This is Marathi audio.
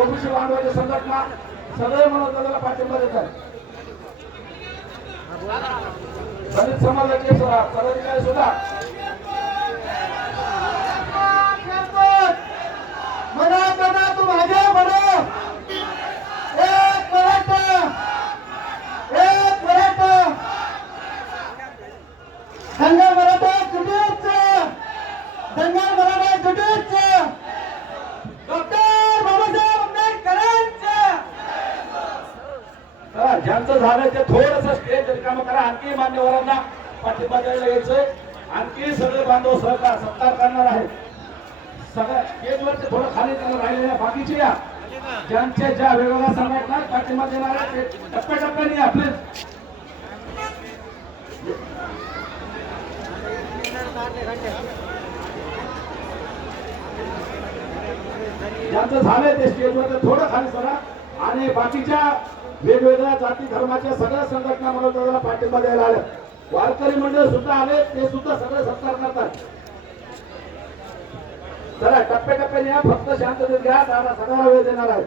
ओबीसी बांधवाची संघटना सगळे मनोदलाला पाठिंबा देतात. दलित समाजाचे पदाधिकारी सुद्धा ज्यांचं झालं ते थोडंसं स्टेज रिकामं करा. आणखी मान्यवरांना पाठिंबा द्यायला यायचंय. आणखी सगळे बांधव सत्कार करणार आहेत. सगळ्या स्टेजवरती थोडं खाली राहिलेल्या बाकीचे या ज्यांच्या ज्या वेगवेगळ्या संघटना पाठिंबा देणार आहेत ते टप्प्याटप्प्याने या प्लीज. ज्यांचं झालंय ते स्टेजवर थोडं खाली सरा आणि बाकीच्या वेगवेगळ्या जाती धर्माच्या सगळ्या संघटना मनोदलाला पाठिंबा द्यायला आल्या. वारकरी मंडळ सुद्धा आले, ते सुद्धा सगळे सत्कार करतात. चला टप्प्याटप्प्याने या, फक्त शांततेत घ्या, सगळ्याला वेळ देणार आहे.